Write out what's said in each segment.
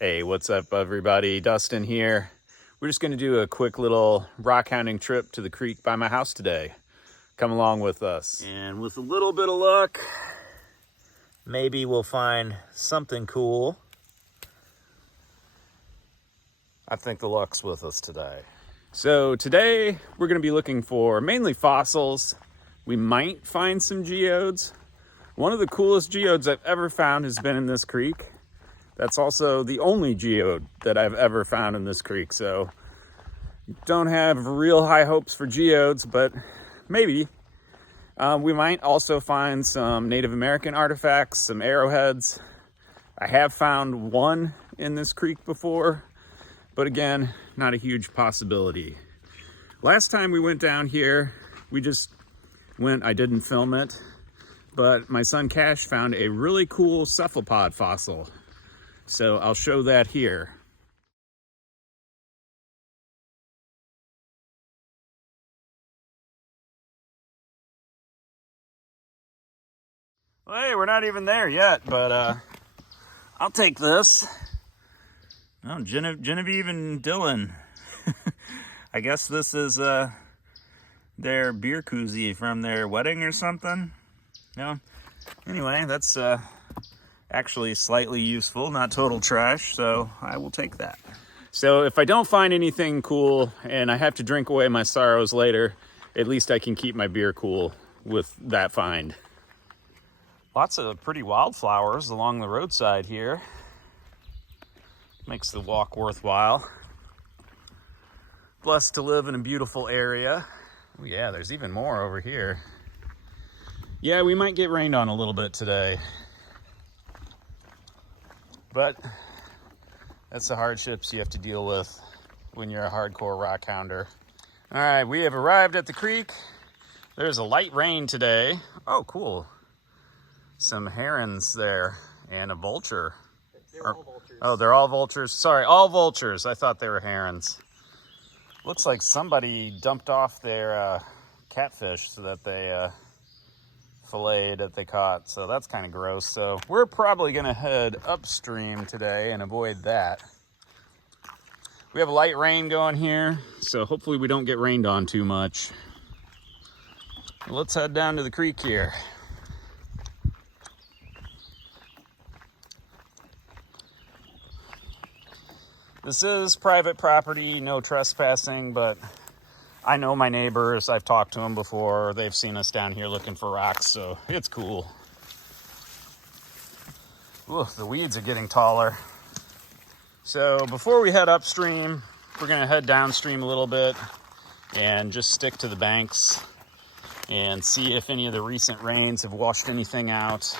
Hey, what's up everybody? Dustin here. We're just going to do a quick little rock hounding trip to the creek by my house today. Come along with us. And with a little bit of luck, maybe we'll find something cool. I think the luck's with us today. So today we're going to be looking for mainly fossils. We might find some geodes. One of the coolest geodes I've ever found has been in this creek. That's also the only geode that I've ever found in this creek. So don't have real high hopes for geodes, but maybe. We might also find some Native American artifacts, some arrowheads. I have found one in this creek before, but again, not a huge possibility. Last time we went down here, we just went, I didn't film it, but my son Cash found a really cool cephalopod fossil. So I'll show that here. Well, hey, we're not even there yet, but I'll take this. Oh, Genevieve and Dylan. I guess this is their beer koozie from their wedding or something. No. Anyway, that's actually slightly useful, not total trash, so I will take that. So if I don't find anything cool and I have to drink away my sorrows later, at least I can keep my beer cool with that find. Lots of pretty wildflowers along the roadside here. Makes the walk worthwhile. Blessed to live in a beautiful area. Oh yeah, there's even more over here. Yeah, we might get rained on a little bit today. But that's the hardships you have to deal with when you're a hardcore rock hounder. All right, we have arrived at the creek. There's a light rain today. Oh, cool. Some herons there and a vulture. They're all vultures. Oh, they're all vultures. Sorry, all vultures. I thought they were herons. Looks like somebody dumped off their catfish so that they filleted that they caught. So that's kind of gross. So we're probably going to head upstream today and avoid that. We have a light rain going here, so hopefully we don't get rained on too much. Let's head down to the creek here. This is private property, no trespassing, but I know my neighbors. I've talked to them before. They've seen us down here looking for rocks, so it's cool. Ooh, the weeds are getting taller. So before we head upstream, we're gonna head downstream a little bit and just stick to the banks and see if any of the recent rains have washed anything out.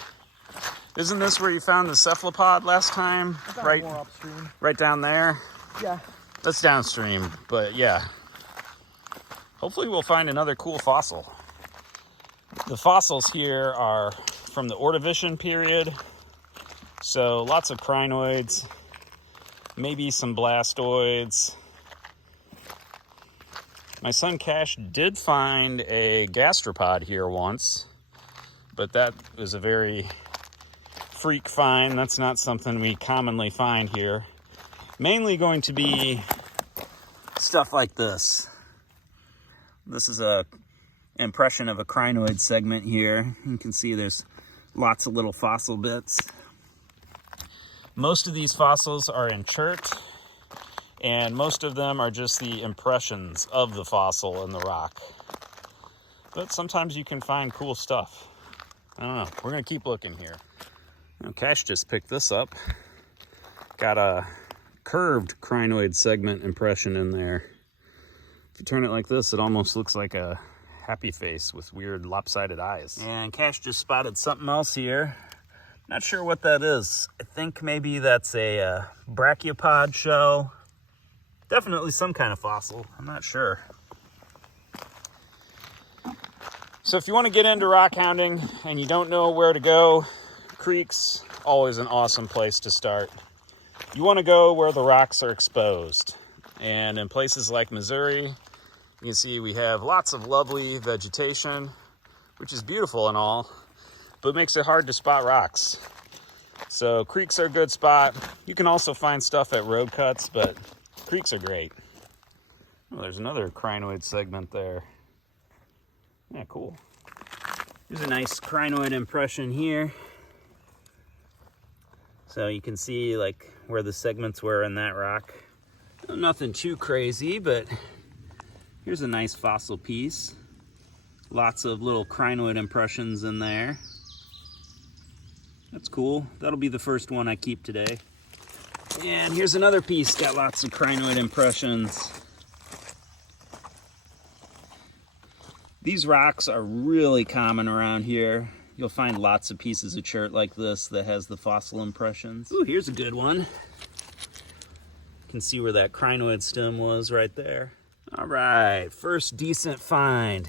Isn't this where you found the cephalopod last time? Right, more upstream. Right down there? Yeah. That's downstream, but yeah. Hopefully we'll find another cool fossil. The fossils here are from the Ordovician period. So lots of crinoids, maybe some blastoids. My son Cash did find a gastropod here once, but that was a very freak find. That's not something we commonly find here. Mainly going to be stuff like this. This is a impression of a crinoid segment here. You can see there's lots of little fossil bits. Most of these fossils are in chert, and most of them are just the impressions of the fossil in the rock. But sometimes you can find cool stuff. I don't know. We're gonna keep looking here. Now, Cash just picked this up. Got a curved crinoid segment impression in there. If you turn it like this, it almost looks like a happy face with weird lopsided eyes. And Cash just spotted something else here. Not sure what that is. I think maybe that's a brachiopod shell. Definitely some kind of fossil. I'm not sure. So if you want to get into rock hounding and you don't know where to go, creeks, always an awesome place to start. You want to go where the rocks are exposed. And in places like Missouri, you can see we have lots of lovely vegetation, which is beautiful and all, but makes it hard to spot rocks. So creeks are a good spot. You can also find stuff at road cuts, but creeks are great. Oh, there's another crinoid segment there. Yeah, cool. Here's a nice crinoid impression here. So you can see like where the segments were in that rock. Nothing too crazy, but here's a nice fossil piece. Lots of little crinoid impressions in there. That's cool. That'll be the first one I keep today. And here's another piece, got lots of crinoid impressions. These rocks are really common around here. You'll find lots of pieces of chert like this that has the fossil impressions. Ooh, here's a good one. You can see where that crinoid stem was right there. All right, first decent find.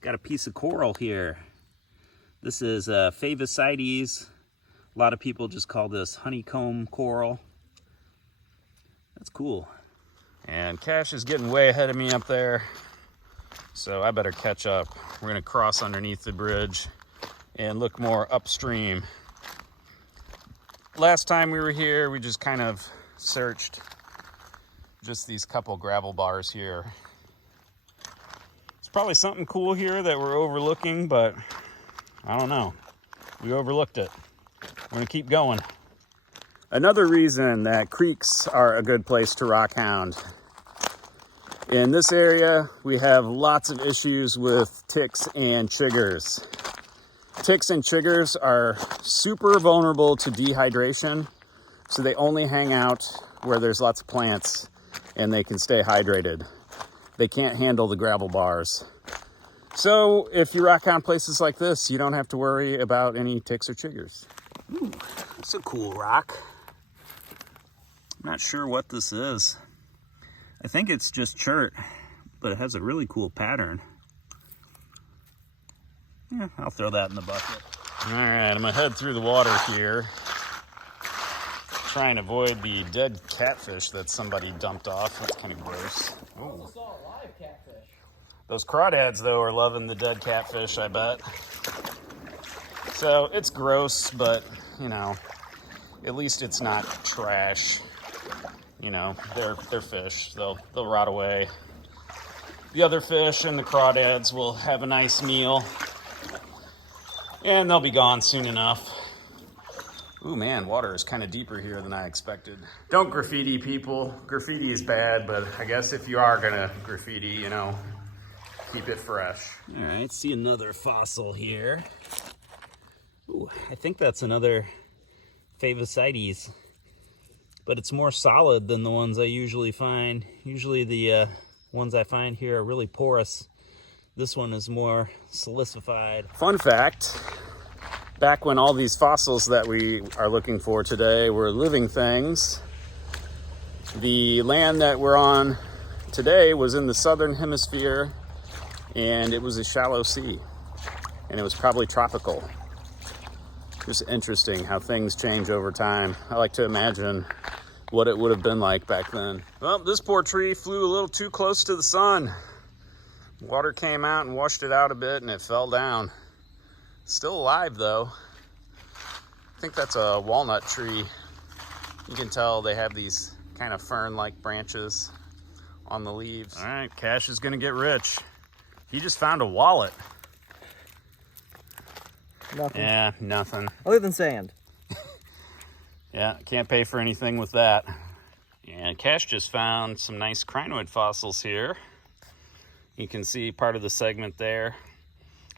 Got a piece of coral here. This is Favicites. A lot of people just call this honeycomb coral. That's cool. And Cash is getting way ahead of me up there, so I better catch up. We're gonna cross underneath the bridge and look more upstream. Last time we were here, we just kind of searched just these couple gravel bars here. It's probably something cool here that we're overlooking, but I don't know. We overlooked it. We're gonna keep going. Another reason that creeks are a good place to rock hound. In this area, we have lots of issues with ticks and chiggers. Ticks and chiggers are super vulnerable to dehydration, so they only hang out where there's lots of plants and they can stay hydrated. They can't handle the gravel bars. So if you rock hound places like this, you don't have to worry about any ticks or chiggers. Ooh, that's a cool rock. I'm not sure what this is. I think it's just chert, but it has a really cool pattern. Yeah, I'll throw that in the bucket. All right, I'm gonna head through the water here. Try and avoid the dead catfish that somebody dumped off. That's kind of gross. I also saw a live catfish. Those crawdads, though, are loving the dead catfish, I bet. So it's gross, but, you know, at least it's not trash. You know, they're fish. They'll rot away. The other fish and the crawdads will have a nice meal, and they'll be gone soon enough. Ooh, man, water is kind of deeper here than I expected. Don't graffiti, people. Graffiti is bad, but I guess if you are gonna graffiti, you know, keep it fresh. All right, see another fossil here. Ooh, I think that's another Favicites, but it's more solid than the ones I usually find. Usually the ones I find here are really porous. This one is more silicified. Fun fact, back when all these fossils that we are looking for today were living things, the land that we're on today was in the southern hemisphere, and it was a shallow sea, and it was probably tropical. Just interesting how things change over time. I like to imagine what it would have been like back then. Well, this poor tree flew a little too close to the sun. Water came out and washed it out a bit, and it fell down. Still alive, though. I think that's a walnut tree. You can tell they have these kind of fern-like branches on the leaves. All right, Cash is gonna get rich. He just found a wallet. Nothing. Yeah, nothing. Other than sand. Yeah, can't pay for anything with that. And Cash just found some nice crinoid fossils here. You can see part of the segment there.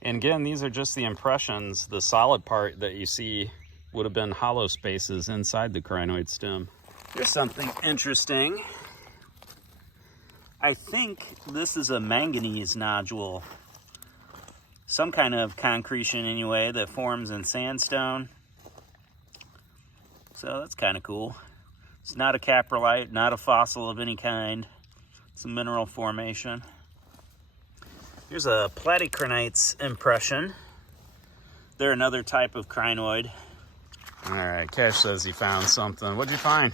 And again, these are just the impressions. The solid part that you see would have been hollow spaces inside the crinoid stem. Here's something interesting. I think this is a manganese nodule. Some kind of concretion anyway that forms in sandstone. So that's kind of cool. It's not a caprolite, not a fossil of any kind. It's a mineral formation. Here's a platycrinites impression. They're another type of crinoid. All right, Cash says he found something. What'd you find?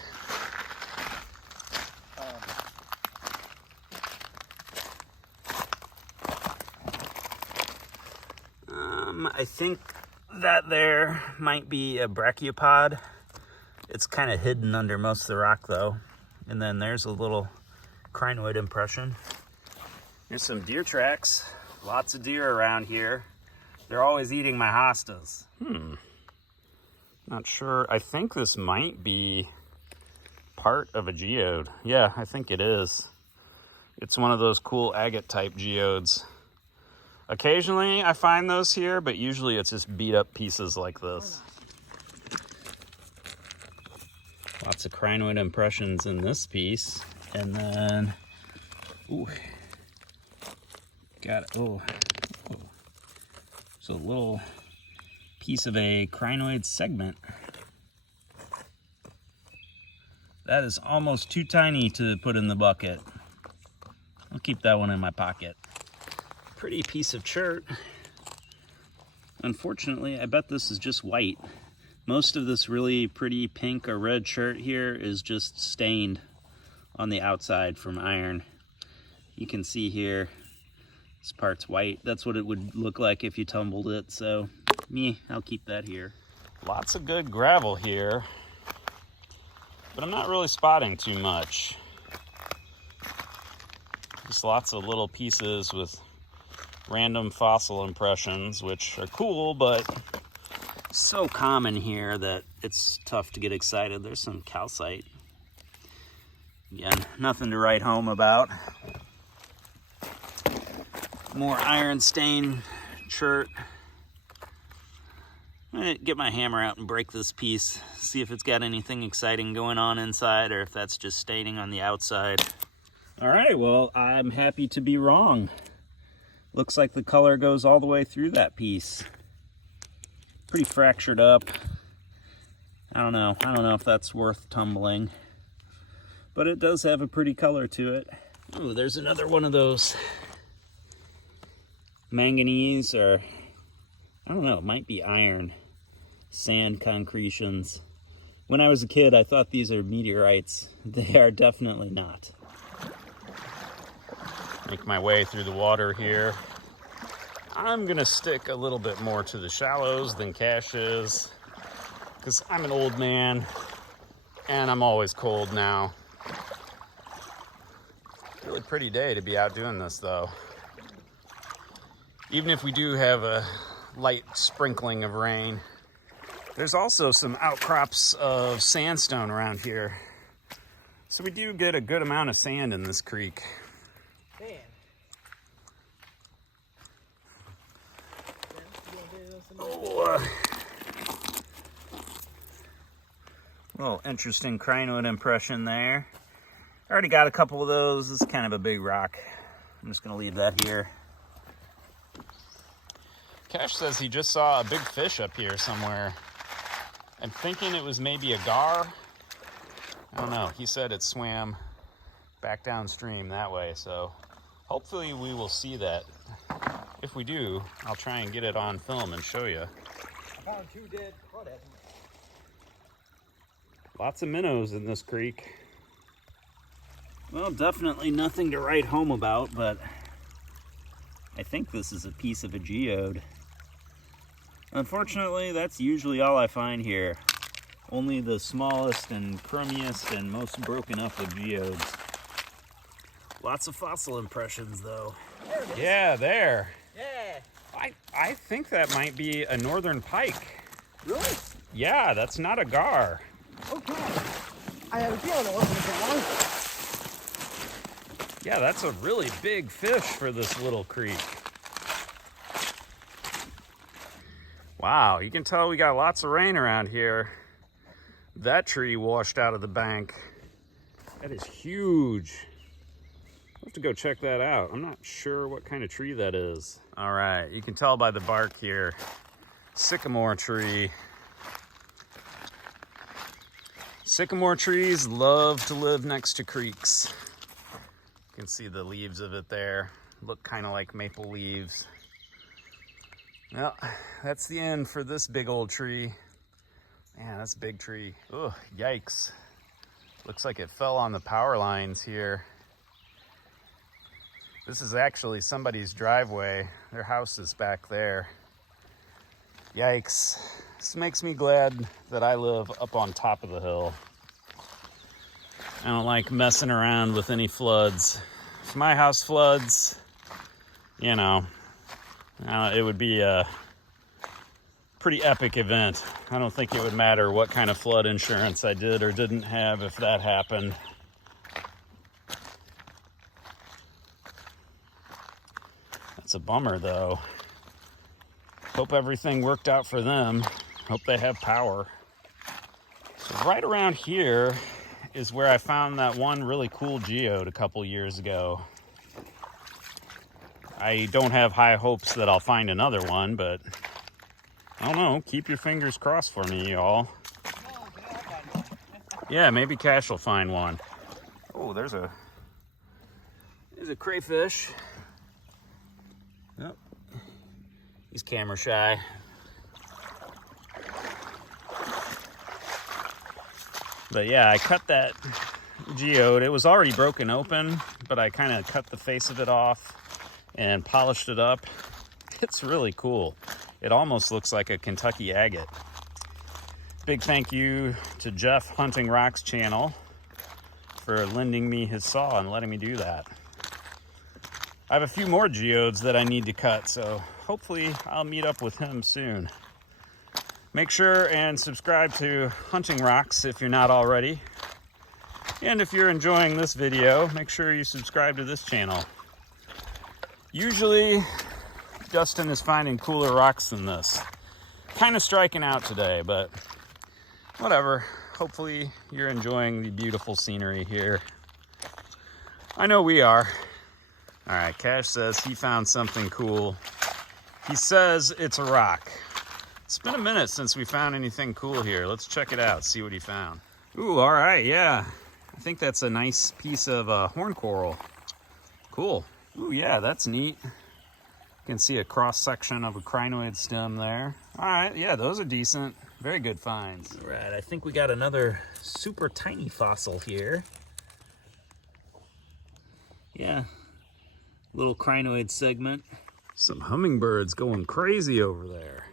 I think that there might be a brachiopod. It's kind of hidden under most of the rock though. And then there's a little crinoid impression. Here's some deer tracks. Lots of deer around here. They're always eating my hostas. Not sure. I think this might be part of a geode. Yeah, I think it is. It's one of those cool agate type geodes. Occasionally I find those here, but usually it's just beat up pieces like this. Lots of crinoid impressions in this piece. And then, ooh, got it. Oh, so a little piece of a crinoid segment. That is almost too tiny to put in the bucket. I'll keep that one in my pocket. Pretty piece of chert. Unfortunately, I bet this is just white. Most of this really pretty pink or red chert here is just stained on the outside from iron. You can see here, this part's white. That's what it would look like if you tumbled it. So I'll keep that here. Lots of good gravel here, but I'm not really spotting too much. Just lots of little pieces with random fossil impressions, which are cool, but so common here that it's tough to get excited. There's some calcite. Again, nothing to write home about. More iron stain chert. I'm gonna get my hammer out and break this piece, see if it's got anything exciting going on inside or if that's just staining on the outside. All right, well, I'm happy to be wrong. Looks like the color goes all the way through that piece. Pretty fractured up. I don't know if that's worth tumbling, but it does have a pretty color to it. Oh, there's another one of those manganese, or I don't know, it might be iron sand concretions. When I was a kid, I thought these are meteorites. They are definitely not. Make my way through the water here. I'm gonna stick a little bit more to the shallows than caches, because I'm an old man and I'm always cold now. Really pretty day to be out doing this though. Even if we do have a light sprinkling of rain. There's also some outcrops of sandstone around here. So we do get a good amount of sand in this creek. Little interesting crinoid impression there. I already got a couple of those. This is kind of a big rock. I'm just gonna leave that here. Cash says he just saw a big fish up here somewhere. I'm thinking it was maybe a gar. I don't know. He said it swam back downstream that way, so hopefully we will see that. If we do, I'll try and get it on film and show you. I found 2 dead crawdads. Lots of minnows in this creek. Well, definitely nothing to write home about, but I think this is a piece of a geode. Unfortunately, that's usually all I find here. Only the smallest and crummiest and most broken up of geodes. Lots of fossil impressions, though. There it is. Yeah, there. Yeah. I think that might be a northern pike. Really? Yeah, that's not a gar. Okay. I had a feeling it wasn't a gar. Yeah, that's a really big fish for this little creek. Wow, you can tell we got lots of rain around here. That tree washed out of the bank. That is huge. I'll have to go check that out. I'm not sure what kind of tree that is. All right, you can tell by the bark here. Sycamore tree. Sycamore trees love to live next to creeks. You can see the leaves of it there. Look kind of like maple leaves. Well, that's the end for this big old tree. Man, that's a big tree. Oh, yikes. Looks like it fell on the power lines here. This is actually somebody's driveway. Their house is back there. Yikes. This makes me glad that I live up on top of the hill. I don't like messing around with any floods. If my house floods, you know, it would be a pretty epic event. I don't think it would matter what kind of flood insurance I did or didn't have if that happened. That's a bummer though. Hope everything worked out for them. Hope they have power. So right around here is where I found that one really cool geode a couple years ago. I don't have high hopes that I'll find another one, but I don't know. Keep your fingers crossed for me, y'all. Yeah, maybe Cash will find one. Oh, there's a crayfish. Yep. He's camera shy. But yeah, I cut that geode. It was already broken open, but I kind of cut the face of it off and polished it up. It's really cool. It almost looks like a Kentucky agate. Big thank you to Jeff Hunting Rocks channel for lending me his saw and letting me do that. I have a few more geodes that I need to cut, so hopefully I'll meet up with him soon. Make sure and subscribe to Hunting Rocks if you're not already. And if you're enjoying this video, make sure you subscribe to this channel. Usually, Justin is finding cooler rocks than this. Kind of striking out today, but whatever. Hopefully you're enjoying the beautiful scenery here. I know we are. All right, Cash says he found something cool. He says it's a rock. It's been a minute since we found anything cool here. Let's check it out, see what he found. Ooh, all right, yeah. I think that's a nice piece of horn coral. Cool. Ooh, yeah, that's neat. You can see a cross-section of a crinoid stem there. All right, yeah, those are decent. Very good finds. All right, I think we got another super tiny fossil here. Yeah, little crinoid segment. Some hummingbirds going crazy over there.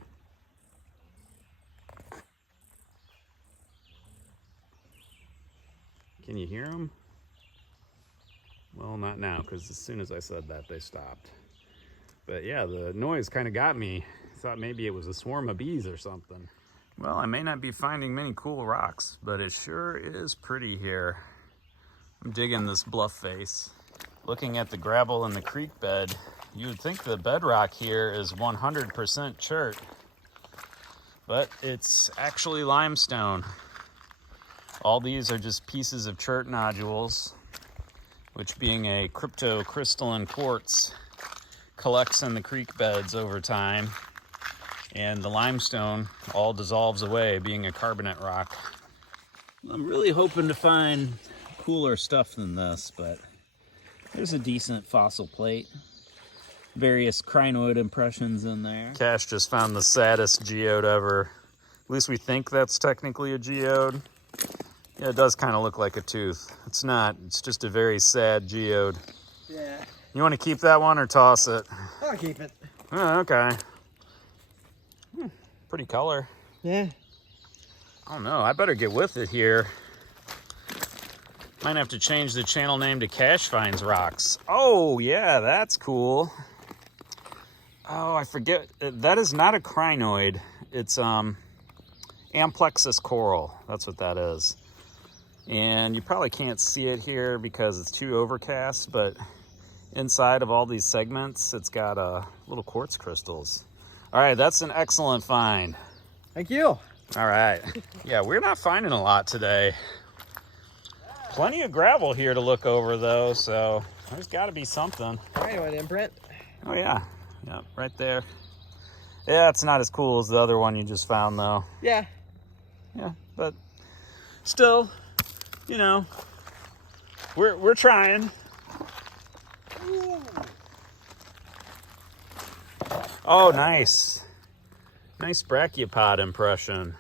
Can you hear them? Well, not now, because as soon as I said that, they stopped. But yeah, the noise kind of got me. Thought maybe it was a swarm of bees or something. Well, I may not be finding many cool rocks, but it sure is pretty here. I'm digging this bluff face. Looking at the gravel in the creek bed, you would think the bedrock here is 100% chert, but it's actually limestone. All these are just pieces of chert nodules, which being a cryptocrystalline quartz, collects in the creek beds over time, and the limestone all dissolves away, being a carbonate rock. I'm really hoping to find cooler stuff than this, but there's a decent fossil plate. Various crinoid impressions in there. Cash just found the saddest geode ever. At least we think that's technically a geode. Yeah, it does kind of look like a tooth. It's not. It's just a very sad geode. Yeah. You want to keep that one or toss it? I'll keep it. Oh, okay. Pretty color. Yeah. I don't know. I better get with it here. Might have to change the channel name to Cash Finds Rocks. Oh, yeah, that's cool. Oh, I forget. That is not a crinoid. It's amplexus coral. That's what that is. And you probably can't see it here because it's too overcast, but inside of all these segments, it's got little quartz crystals. All right, that's an excellent find. Thank you. All right. Yeah, we're not finding a lot today. Plenty of gravel here to look over, though, so there's got to be something. Crinoid imprint. Oh, yeah. Yeah, right there. Yeah, it's not as cool as the other one you just found, though. Yeah. Yeah, but still, you know, we're trying. Ooh. Oh, nice. Nice brachiopod impression.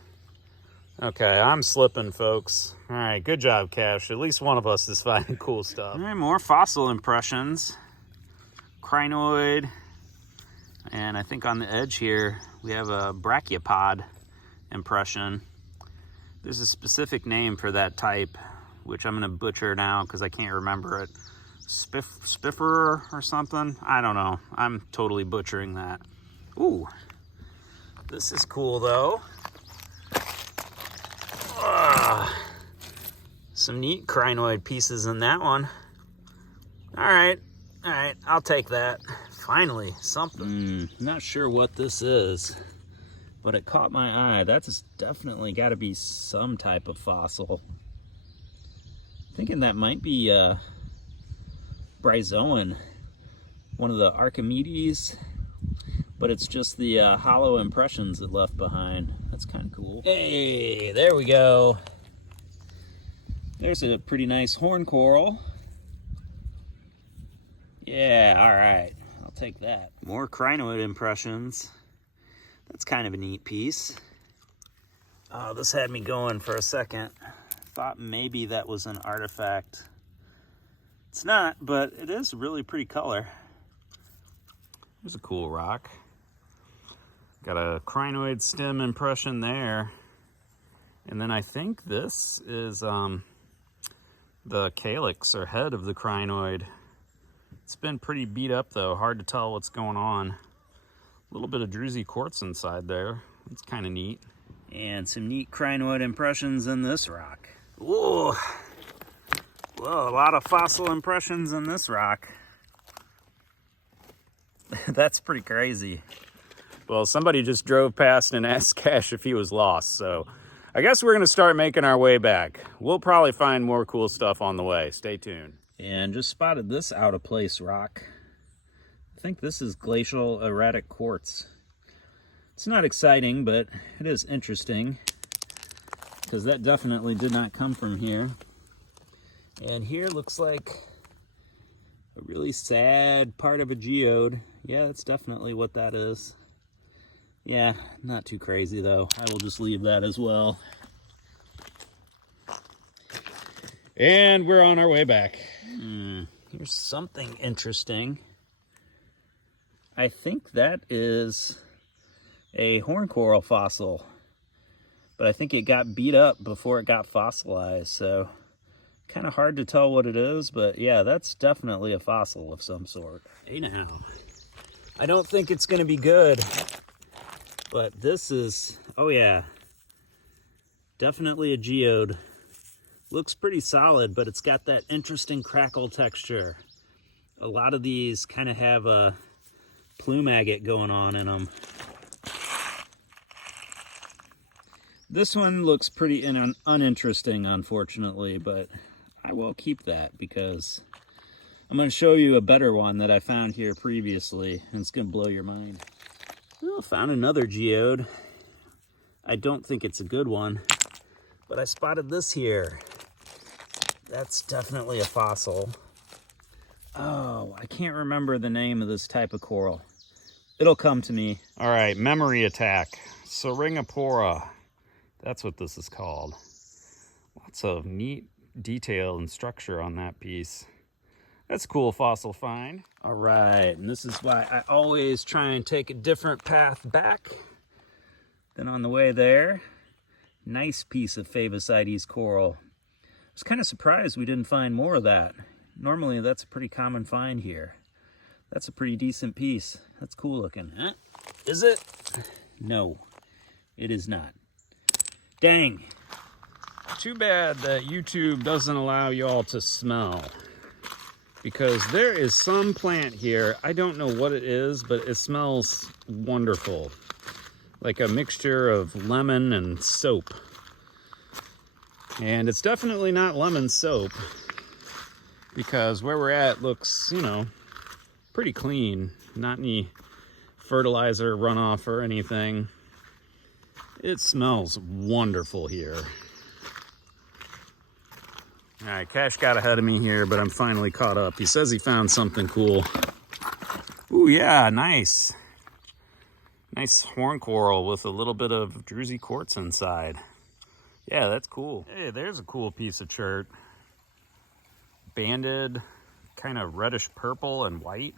Okay, I'm slipping, folks. All right, good job, Cash. At least one of us is finding cool stuff. All right, more fossil impressions. Crinoid. And I think on the edge here, we have a brachiopod impression. There's a specific name for that type, which I'm gonna butcher now because I can't remember it. Spiffer or something? I don't know. I'm totally butchering that. Ooh, this is cool though. Some neat crinoid pieces in that one. All right, I'll take that. Finally, something. Not sure what this is, but it caught my eye. That's definitely got to be some type of fossil. Thinking that might be Bryozoan, one of the Archimedes, but it's just the hollow impressions it left behind. That's kind of cool. Hey, there we go. There's a pretty nice horn coral. Yeah, all right, I'll take that. More crinoid impressions. That's kind of a neat piece. Oh, this had me going for a second. Thought maybe that was an artifact. It's not, but it is really pretty color. There's a cool rock. Got a crinoid stem impression there. And then I think this is the calyx or head of the crinoid. It's been pretty beat up though, hard to tell what's going on. A little bit of druzy quartz inside there. It's kind of neat. And some neat crinoid impressions in this rock. Whoa, whoa, a lot of fossil impressions in this rock. That's pretty crazy. Well, somebody just drove past and asked Cash if he was lost, so I guess we're gonna start making our way back. We'll probably find more cool stuff on the way. Stay tuned. And just spotted this out of place rock. I think this is glacial erratic quartz. It's not exciting, but it is interesting because that definitely did not come from here. And here looks like a really sad part of a geode. Yeah, that's definitely what that is. Yeah, not too crazy though. I will just leave that as well. And we're on our way back. Here's something interesting. I think that is a horn coral fossil, but I think it got beat up before it got fossilized, so kind of hard to tell what it is, but yeah, that's definitely a fossil of some sort. Hey now, I don't think it's gonna be good, but this is, oh yeah, definitely a geode. Looks pretty solid, but it's got that interesting crackle texture. A lot of these kind of have a plume agate going on in them. This one looks pretty uninteresting, unfortunately, but I will keep that because I'm going to show you a better one that I found here previously, and it's going to blow your mind. Well, found another geode. I don't think it's a good one, but I spotted this here. That's definitely a fossil. Oh, I can't remember the name of this type of coral. It'll come to me. All right, memory attack. Syringopora. That's what this is called. Lots of neat detail and structure on that piece. That's a cool fossil find. All right, and this is why I always try and take a different path back than on the way there. Nice piece of Favosites coral. I was kind of surprised we didn't find more of that. Normally that's a pretty common find here. That's a pretty decent piece. That's cool looking. Huh? Is it? No, it is not. Dang. Too bad that YouTube doesn't allow y'all to smell, because there is some plant here. I don't know what it is, but it smells wonderful. Like a mixture of lemon and soap. And it's definitely not lemon soap, because where we're at looks, you know, pretty clean. Not any fertilizer runoff or anything. It smells wonderful here. All right, Cash got ahead of me here, but I'm finally caught up. He says he found something cool. Ooh, yeah, nice. Nice horn coral with a little bit of druzy quartz inside. Yeah, that's cool. Hey, there's a cool piece of chert. Banded, kind of reddish purple and white.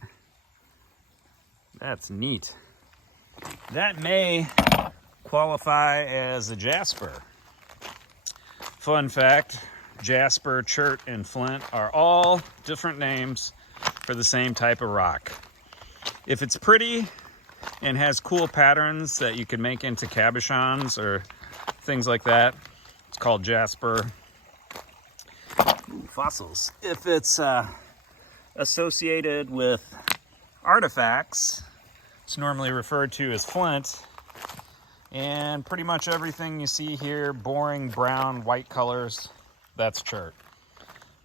That's neat. That may qualify as a jasper. Fun fact, jasper, chert, and flint are all different names for the same type of rock. If it's pretty and has cool patterns that you can make into cabochons or things like that, it's called jasper. Ooh, fossils. If it's associated with artifacts, it's normally referred to as flint. And pretty much everything you see here, boring brown, white colors, that's chert.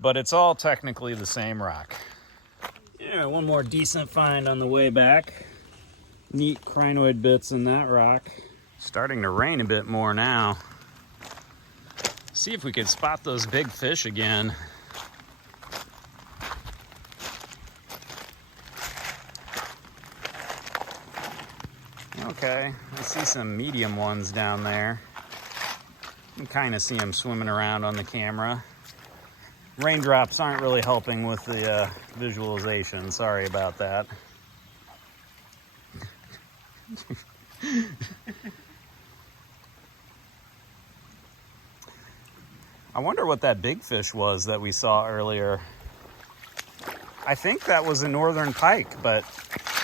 But it's all technically the same rock. Yeah, one more decent find on the way back. Neat crinoid bits in that rock. Starting to rain a bit more now. See if we can spot those big fish again. Okay, I see some medium ones down there. You can kind of see them swimming around on the camera. Raindrops aren't really helping with the visualization. Sorry about that. I wonder what that big fish was that we saw earlier. I think that was a northern pike, but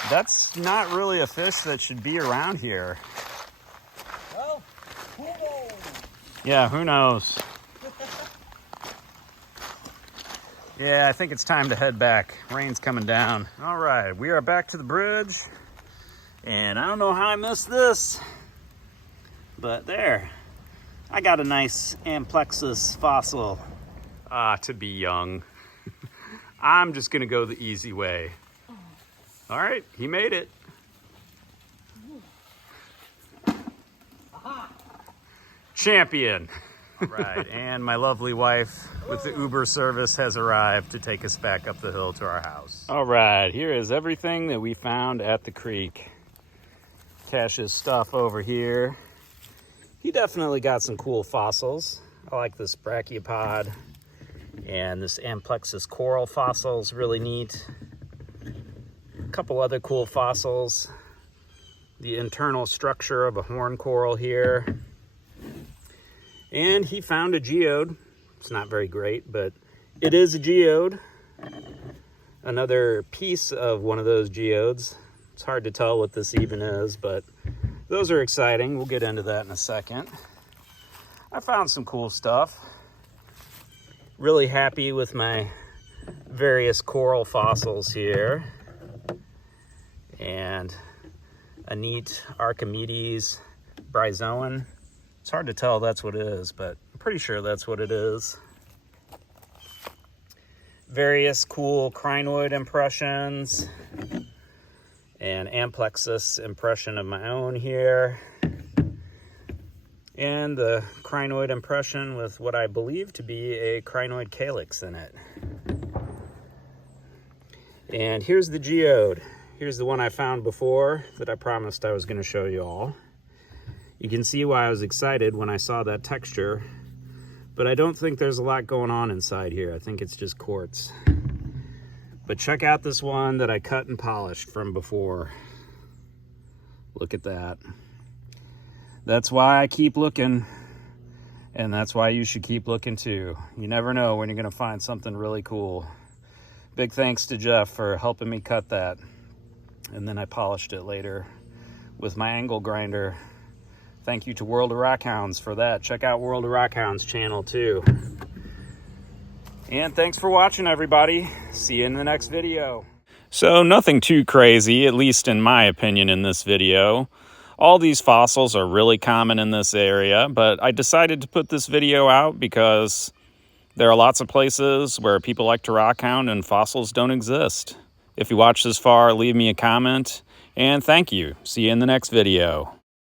that's not really a fish that should be around here. Well, who knows? Yeah, who knows? Yeah, I think it's time to head back. Rain's coming down. All right, we are back to the bridge. And I don't know how I missed this, but there. I got a nice amplexus fossil. To be young. I'm just gonna go the easy way. All right, he made it. Champion. All right, and my lovely wife with the Uber service has arrived to take us back up the hill to our house. All right, here is everything that we found at the creek. Cash's stuff over here. He definitely got some cool fossils. I like this brachiopod, and this amplexus coral fossil is really neat. A couple other cool fossils. The internal structure of a horn coral here. And he found a geode. It's not very great, but it is a geode. Another piece of one of those geodes. It's hard to tell what this even is, but those are exciting. We'll get into that in a second. I found some cool stuff. Really happy with my various coral fossils here. And a neat Archimedes bryozoan. It's hard to tell that's what it is, but I'm pretty sure that's what it is. Various cool crinoid impressions. An amplexus impression of my own here. And the crinoid impression with what I believe to be a crinoid calyx in it. And here's the geode. Here's the one I found before that I promised I was going to show you all. You can see why I was excited when I saw that texture, but I don't think there's a lot going on inside here. I think it's just quartz. But check out this one that I cut and polished from before. Look at that. That's why I keep looking, and that's why you should keep looking too. You never know when you're gonna find something really cool. Big thanks to Jeff for helping me cut that. And then I polished it later with my angle grinder. Thank you to World of Rockhounds for that. Check out World of Rockhounds channel too. And thanks for watching, everybody. See you in the next video. So nothing too crazy, at least in my opinion in this video. All these fossils are really common in this area, but I decided to put this video out because there are lots of places where people like to rockhound and fossils don't exist. If you watched this far, leave me a comment, and thank you. See you in the next video.